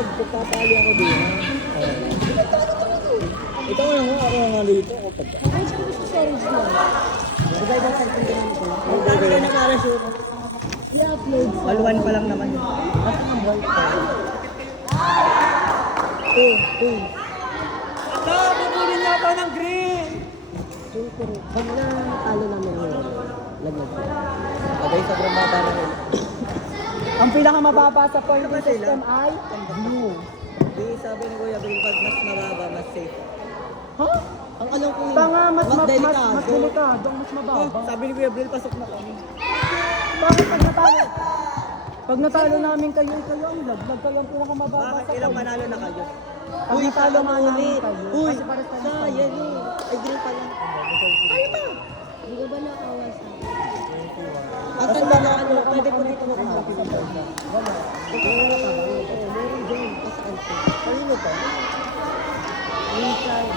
Pagpapali ako din. Ito nga nga, ako nga dito. Ay, siguro sa storage mo. Sabay ba sa akin ganun ito? Sabi ka na parachute. I-upload sa... Paluan pa lang naman yun. Basta ang white pa. Ito, bubulin niya ako ng green! Pero pag natalo namin yun, lagyan ko. Abay, sobrang baba na rin. Ang pinakamababa sa point system ay blue. Di sabi ni Kuya Bill, pag mas mababa, mas safe. Ha? Ang alam ko yun, Tanga, mas delikado. delikado, mas mababa. Sabi ni Kuya Bill, pasok na kami. Bakit pag natalo? Pag natalo namin kayo ang laglag kayo ang pinakamababa Bakit sa ilang point. panalo na kayo? Pag natalo nga namin kayo. Uy, Kasi pares tayo sa yan yun. Ay, green pala. Hindi ko ba nakawa sa... Asan ba na ano? Pwede ko dito makahapin. Wala. Meron dyan. Pasal ko. Kanino pa? Inside.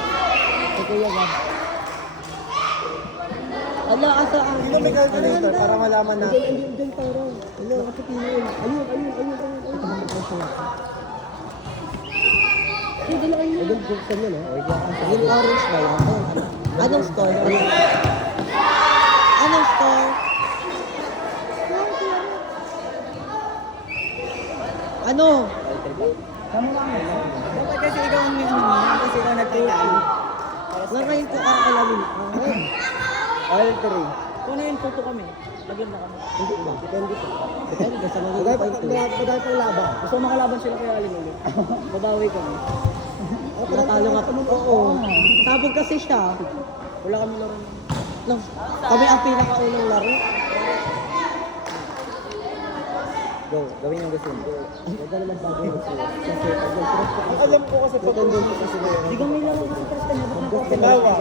Sa Kuya Gab. Ala, asaan? Sino may calculator para malaman natin? Andyan parang. Ano, nakapinin. Ayun. Sige lang yun. Ayun, buksan mo, no? Yung orange ba yun? Anong store? Anong store? Ano? Bakit kasi ikaw ang may ano? Kasi ikaw nagtitalo. Ngayon ko aalamin. All three. Kung na yun, puto kami. Lagyan na kami. Hindi ba? Depende po. Depende sa mga point to. Pagay pang laban. Gusto ko makalaban sila kay Aling ulit. Babawi kami. Natalo nga. Oo. Sabog kasi siya. Wala kami laro. No. Kami ang pinakaunang laro. Go, gawin yung gusto mo. Huwag ka naman bago yung sila. Kasi pag Ang alam ko kasi pag Hindi kami laro kasi first time. Halimbawa,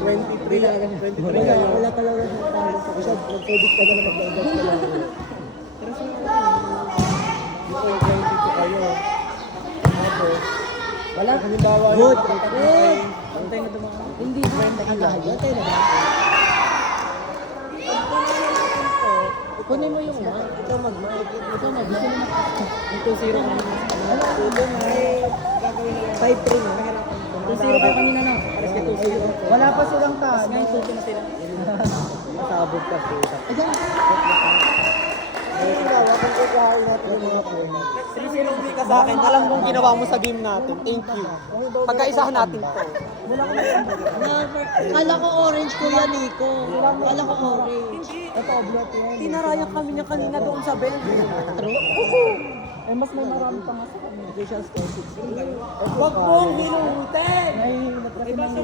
23 lang. 23 lang. wala talaga sa talo sa isa. Nag-predict ka na mag-lagay ka lang. Before 22 kayo. Tapos, Wala. halimbawa, Good. Antay na dumaan. Hindi ba? Nakakahayo. Tayo na ba? Kunin mo yung mic. Ikaw mag-mic. Ikaw mag-mic. Yung 2-0 kami. ano, tulo na eh. Gagawin na lang. 5-3 na. Mahirapan ko. 2-0 kayo kanina na. Pares kayo 2-0. Wala pa silang Tapos talo. ngayon, tuto na sila. Masabog kasi. Ayan. Halimbawa, kung kukuhain natin yung mga phone. 3-0 hindi ka sa akin. Alam kong ginawa mo sa game natin. Thank you. Pagkaisahan natin to. Kala ko orange ko yan, Nico. Kala ko orange. Ito, oblat yan. Tinarayan kami niya kanina doon sa bell. Eh, mas may marami pa nga sa kami. Official score 6. Huwag mong hinutin! Nahihinat kasi ng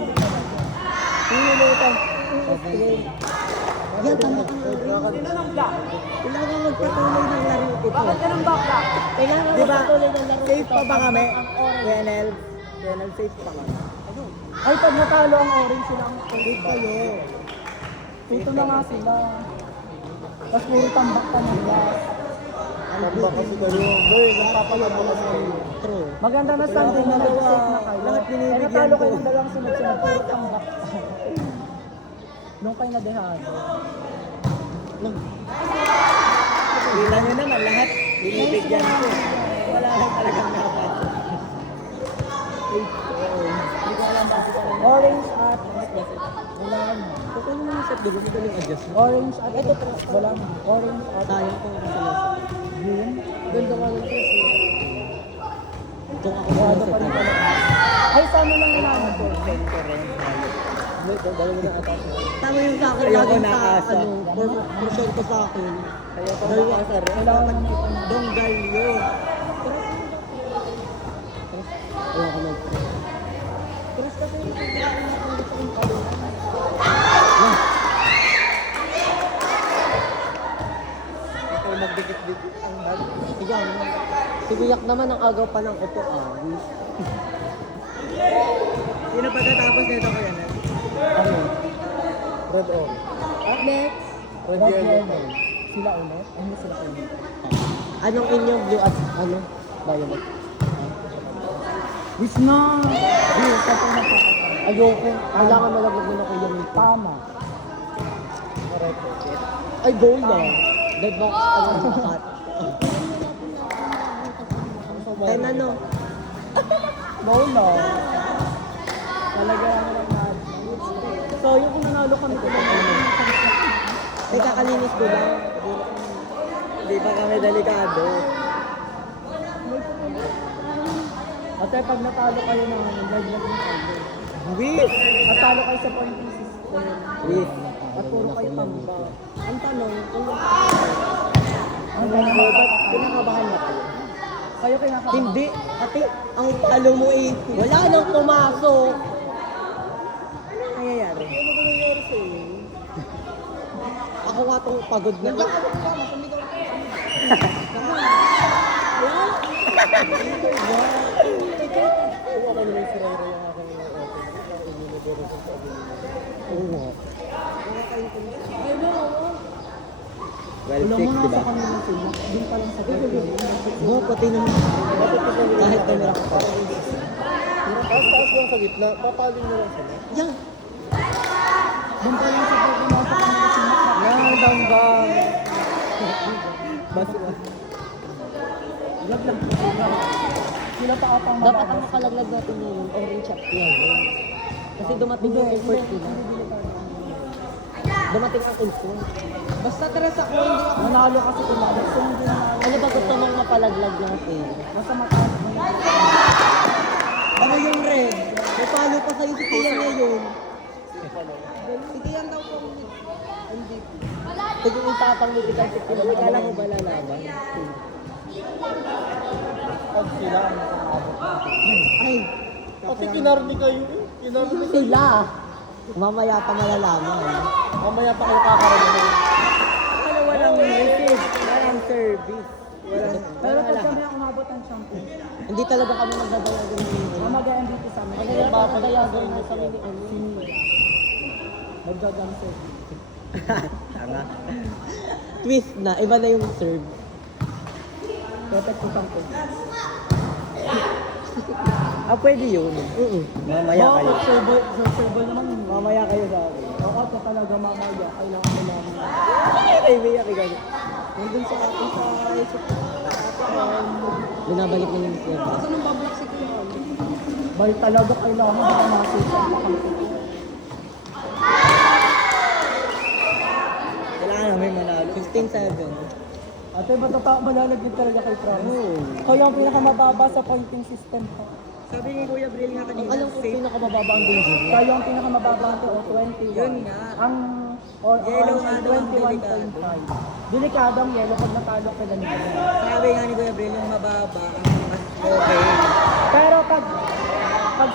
Hinutin. Yan, tama ka na rin. Kailangan magpatuloy ng laro ito. Bakit ka ng bakla? Kailangan Di ba, magpatuloy ng laro ito. safe pa ba kami? PNL? PNL safe pa kami. Ay, pag natalo ang orange sila ang Safe kayo. Tuto na nga sila. Tapos puro tambak pa nila. Tamba kasi kayo. Boy, nagpapalabo ka sa iyo. True. Maganda na Sunday na nag-safe na kayo. Lahat binibigyan Eh, natalo ko. kayo ng dalawang sunod-sunod. Puro tambak. Nung kayo nadehado. Bila nyo naman, lahat binibigyan ko. Wala lang talagang dapat. Hindi ko alam bakit alam. Orange at wala na. Kung ano naman set, dito yung adjust. Orange at ito wala na. Orange at Sayang ko sa lasa. green. Ganda ka ng kasi. Ito ako Wala sa pa rin talo. pala. Ay, sana lang naman to. Dalawa na ata. Tama yung sa akin. Ayoko Laging na sa asa. portion ko sa akin. Kaya pa makasar. Wala ko naman ito. Donggal yun. Wala ko mag Pero kasi yung pagkakaroon natin gusto kong kalungan. Ikaw magdikit-dikit ang bag. Ikaw naman. Sibiyak naman ang agaw pa ng upo. Sino pagkatapos nito kaya na? Ano? Red on. At next. Red Red yellow. yellow. Sila ulit? Ay, hindi sila ulit. Anong inyong blue at ano? Violet. Wish na! Blue, kasi napakatay. Ayoko. Kailangan malaglag mo na kuya Mito. Tama. Correct. Ay, goal na. Dead box. Ano? Nakat. 10 ano? Bola. Talaga lang natin. So, yung kung nanalo kami ko May kakalinis ko ba? Hindi pa kami delikado. Ate, pag natalo kayo ng live na kayo. Wait! At talo kayo sa pointing system. Wait. At puro kayo tamba. Ang tanong, kung Ang ganda mo ba? kinakabahan na kayo? Kayo kinakabahan. Hindi. Ate, ang talo mo eh, wala nang pumasok. Ano nangyayari? Ano ba nangyayari sa'yo? Ako nga itong pagod na. Nagkakabot ka, masamigaw ka. Ako naman si Rayra yung aking Oo nga. Well, Alam fix, mo na diba? sa kanila sila. Doon pa lang sa birthday. Oo, pati naman. Kahit kamera ko pa. Taas lang sa gitna, papaling mo lang sila. Yan. Doon pa lang sa birthday na sa kanila sila. Yan, danggang. Basta. Vlog lang. Sila pa apang Dapat ang makalaglag natin yung orange at yellow. Kasi dumating yung effort nila. Dumating ang effort. Basta tres ako, hindi ako. Nanalo kasi sila. Gusto mo din nanalo. Ano ba gusto mong mapalaglag natin? Basta mataas mo. Ano yung red? May palo pa sa'yo si Tiyan ngayon. Si Tiyan daw po. MVP. Sige yung tapang mo kita si Tiyan. Akala ko ba lalaban? Pag sila ang nakaabot natin. Ay, Kasi kinarni kayo eh. Kinarni. sila. Mamaya pa malalaman. Mamaya pa kayo kakaraman. Ano walang message? Walang service. Pero pag kami ang umabot ng champion, Hindi talaga kami magdadayagan ng ang mag-MVP sa amin. Ano yung magdadayagan na sa mini ano? Magdadancer. Tama. Twist na. Iba na yung serve. Protect ko champion. Pwede yun. Mamaya kayo. Serve naman yun. Mamaya kayo sa akin. Ako po talaga mamaya. Kailangan ko lang. Ay, may gano'n. Nandun sa atin sa Binabalik na yung serve. Saan ang babalik si Kuya? Balik talaga kailangan baka masisa ang kakampi. Kailangan namin manalo. 15-7. Ate, ba't malalagid talaga kay Franz? Oo. Kaya ang pinakamababa sa pointing system ko. Sabi ni Kuya Bril nga kanina. Alam ko pinakamababa ang danger. Kaya ang pinakamababa ko o 21. Yun nga. Ang Yellow orange nga daw ang 21.5. Delikado ang yellow pag natalo ka ganito. Sabi nga ni Kuya Bril, yung mababa ang mas okay. Pero pag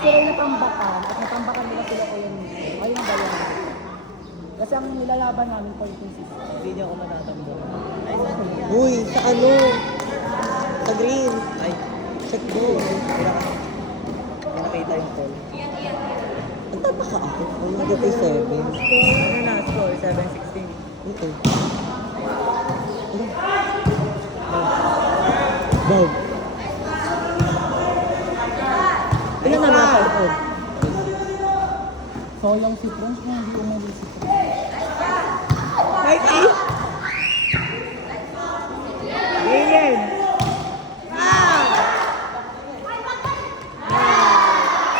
sila natambakan at natambakan nila sila ko yun, ayun ang bayan. Kasi ang nilalaban namin pointing system. Hindi niya ako matatambo. Uy, sa ano? Sa green. Ay, check go. Pinakita yung call. Ang tama ka ako. Ang nagkatay 7. Ano na score? 7-16. Ito. Bob. Ilan na nasa loob? So yung si Franz kung hindi umuwi si Franz. Nice eh! Ayan!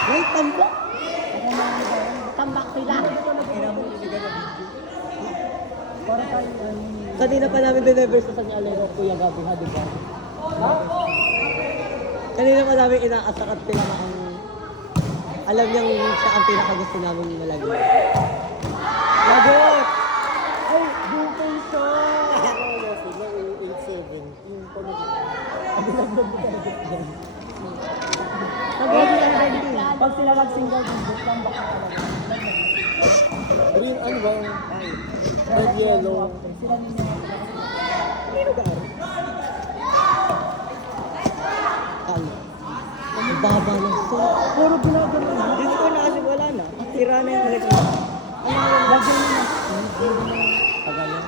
Ay, tambak! Tambak sila! Para tayo Kanina pa namin deliver sa San Alero, Kuya Gabi, ha, di ba? Kanina pa namin inaasak at pinaka ang... Alam niyang siya ang pinakagusto namin malagay. Lagot! ay, dupay siya! Kaya sila 8-7. Yung pamilya. Pag sila nag-single digit lang baka talaga. Green ano ba? Red yellow. Sila ninyo. Ay, ang baba ng set. Puro ginagano na. Dito ko na kasi wala na. Sira na yung nalagay. Lagyan mo na.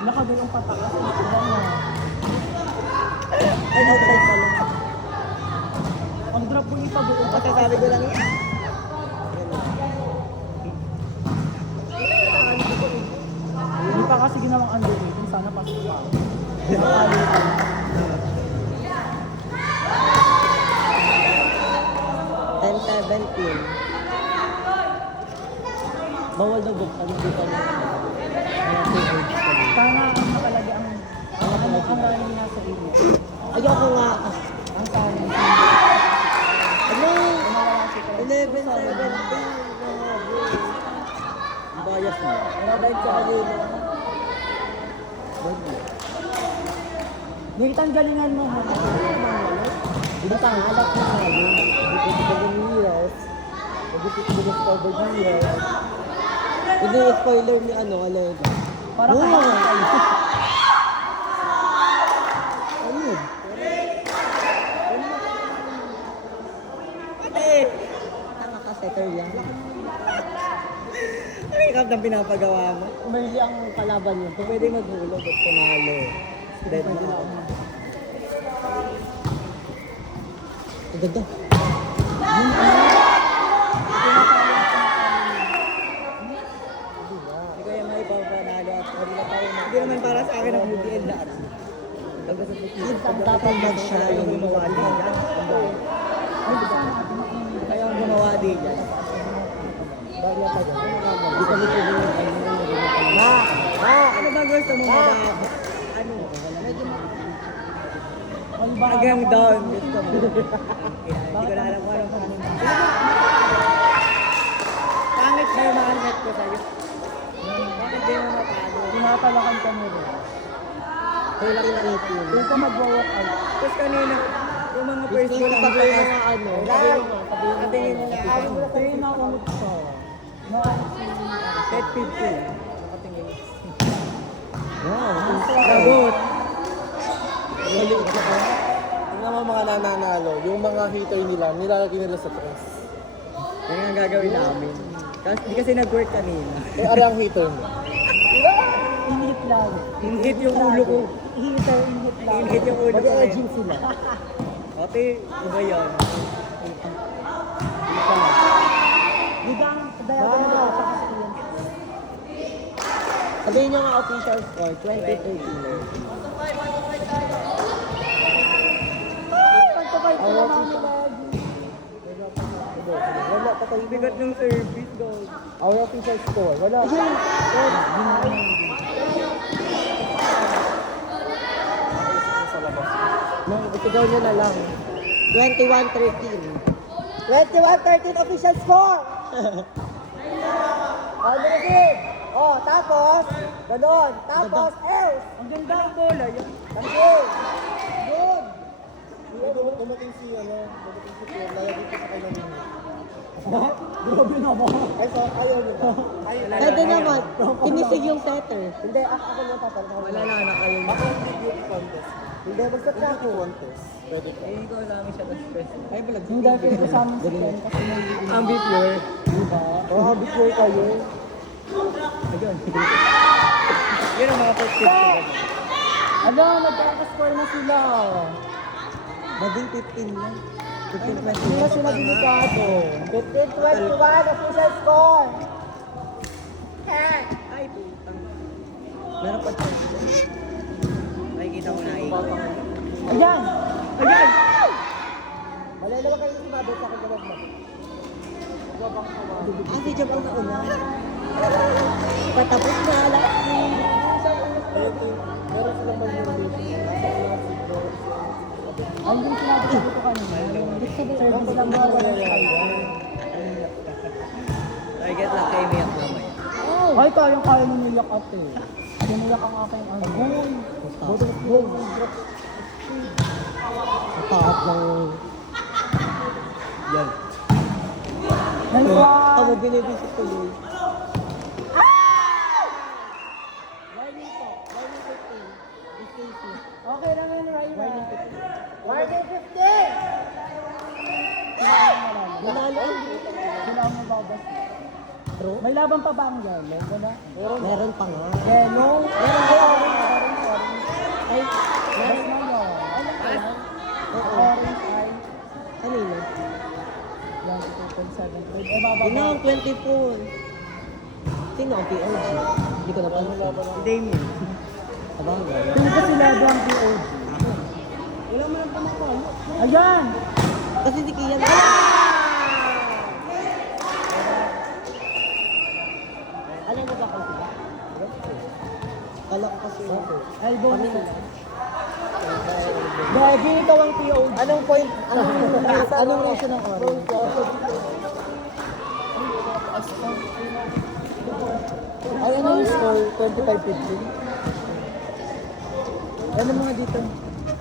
Nakagulong patakas. Ay, outside pala. Ang drop mo ipagulong patakas. Pagkasabi ko lang yan. Hindi pa kasi ginawang underrating. Sana pasok pa. 17. Bawal daw book. Ano dito na? Sana ang nakalagay ang running nasa inyo. Ayoko nga. Ang sana. Ano? Wala si Fred. 11, 17. Bias mo. Dahil sa kanila. Hindi kitang galingan mo. Hindi pa nga, alat na nga yun. Hindi ko years. Hindi ko discovered years. Hindi spoiler ni ano, Alega. Para kayo. Ano yun? Tanga ka, setter yan. Ano yung kap na pinapagawa mo? Umali ang kalaban yun. Kung pwede maghulog at panalo. Dead na ako. Ang ganda. Hindi ko yung maipapanalo at kanila tayo na. Hindi naman para sa akin ang UBL lahat. Dapat mag-share yung gumawa din yan. Kaya ang gumawa din yan. Bagla ka dyan. Hindi kami tuloy yung ano yung ano ba gusto mo mga ano? Hanggang down gusto mo. Hindi ko na alam kung anong kanin. Pangit na yung mga net ko sa'yo. Bakit di mo matalo? Tinatalakan ka mo rin. Kaya lang natin. Kung ka mag-walk out. Tapos kanina, yung mga first goal ang Sabi mo nga ano, Sabihin mo nga. Kaya naungot ka. Set 50. wow. Sagot. Yung mga nananalo, yung mga hater nila, nilalagay nila sa press. Yan ang gagawin namin. Tapos di kasi nag-work kanina. Eh, ari ang hater mo. Inhit lang. Inhit yung ulo ko. Inhit lang. Inhit yung ulo ko. Mag-edging sila. Ate, iba yun. Di ba ang dalawa na ba sa kasi Sabihin nyo nga official score, 2013. pagkabay ko naman nila. Wala pa tayo. Bigat ng service, dog. Our official score, wala. Itigaw nyo na lang. 21-13. 21-13 official score! Oh, Lucy! Oh, tapos, ganon. Tapos, else! Ang ganda ng bola. Yan. Thank Good! Dumating si, dumating si Pierre, lalagay ko sa kanya nila. Grabe naman. Ay, so, ayaw nyo ba? Pwede naman. Kinisig yung setter. Hindi, ako yung tatanong. Wala na kayo. Ako hindi beauty contest. Hindi, magsa-track Beauty contest. Pwede ka. Eh, ikaw lang siya nag-stress. Ay, balag. Hindi, kasi kasama si Ken kasi may Ang beat pure. diba? Oh, habit mo kayo. Ayun. Yun ang mga first tips ko. Ano, nagkakascore na sila. Maging 15 lang. 15-20. Hindi na sila delikado. 15-21 official score. Ay, putang. Meron pa chance. Makikita mo na Ayan! Ayan! Wala naman kayo sumabot sa akin na mag Ah, si Jab ang nauna. Patapos na lahat. Meron silang mag-beauty. Ang yung sinabi ko dito kanina. Service lang mga wala I get lucky, may ako naman. Ay, kaya mo niyak ate. Siniyak ang aking ano. Goal. Mataat lang. Yan. Nice one! Ako binibisit tuloy. Okay lang yun, Ryan. Warning 15! Nanalo ang Sila ang mababas. May laban pa ba ang yellow? Wala? Meron pa nga. Yellow? Meron. Ay, Meron na yun. Ano ba yan? Orange ay. kanina. Yan, 2.7. Eh, bababa. Yun na ang 24. Sino ang POG? Hindi ko napansin. Damien. Sabagay. Hindi ko sila ang POG. Wala mo lang pamakalo. Ayan! Kasi si Kian. Anong point? Anong ratio ng orange? Ay, ano yung score? 25-15? Ano mga dito?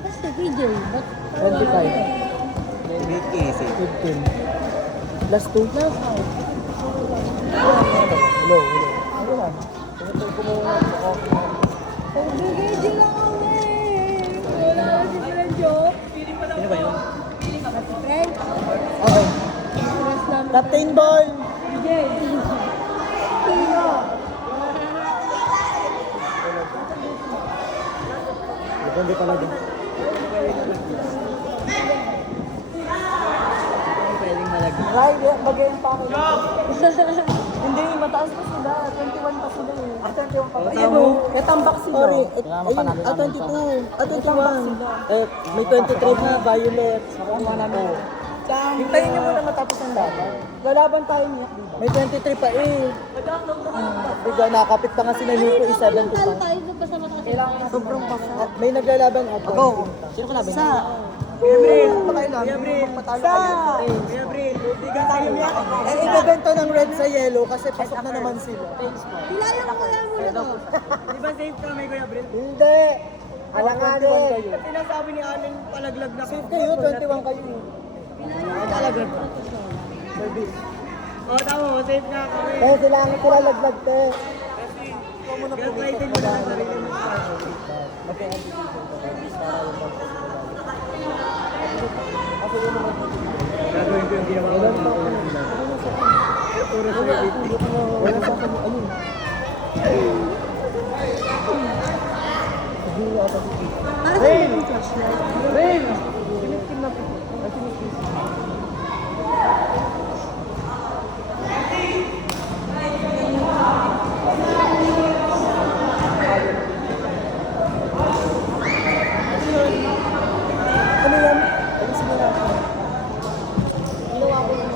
Basta PJ, ba't 25. Big easy. 15. Plus 2? Plus 5. Hello. Ano lang? PJ lang kami? Wala na si Friend joke. Sino ba yun? Si Friend? Okay. Stress namin. Captain Ball! PJ. Tino. Depende pala din. Ray, bagayin pa ako. Hindi, mataas pa sila. 21 pa sila eh. 21 pa ba? Natambak sila. Sorry. Ayun, 22. 21. May 23 na, Violet. Hintayin niyo muna matapos ang laban. Lalaban tayo niya. May 23 pa eh. Biga, nakapit pa nga sila Nico, 70 pa. Tayo magkasama kasi. Sobrang baka. May naglalaban ako. Ako. Sino ka laban? Sa. Gabriel, patay lang. Gabriel, patalo kayo. Gabriel, bigan tayo niya. Eh, ibebento ng red sa yellow kasi pasok na naman sila. Pilayan mo na to. Di ba safe ka may Kuya Gabriel? Hindi. Alanganin. Sinasabi ni Aling palaglag na. Safe kayo, 21 kayo. Palaglag. Service. Oo, tama mo, safe na kami. Kaya sila laglag te. Gaslighting mo na ang sarili mo. Gagawin ko yung ginawa ko. Oras na wala sa akin. Ayun. Rain! Rain! Siniskin na po. Siniskin. Ano yan? Ano siguro ako? Ginawa ko yun.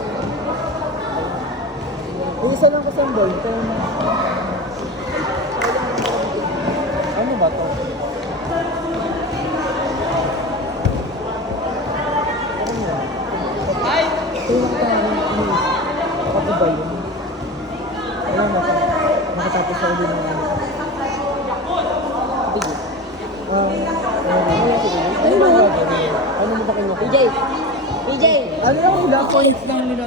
Yung isa lang kasi ang ball. Pero ano ba to? Ay! Tulong tayo. Nakatubay yun. Alam mo, nakatapos sa ulit ng ano mo ba kayo? PJ. PJ. Ano yung ilang points lang nila?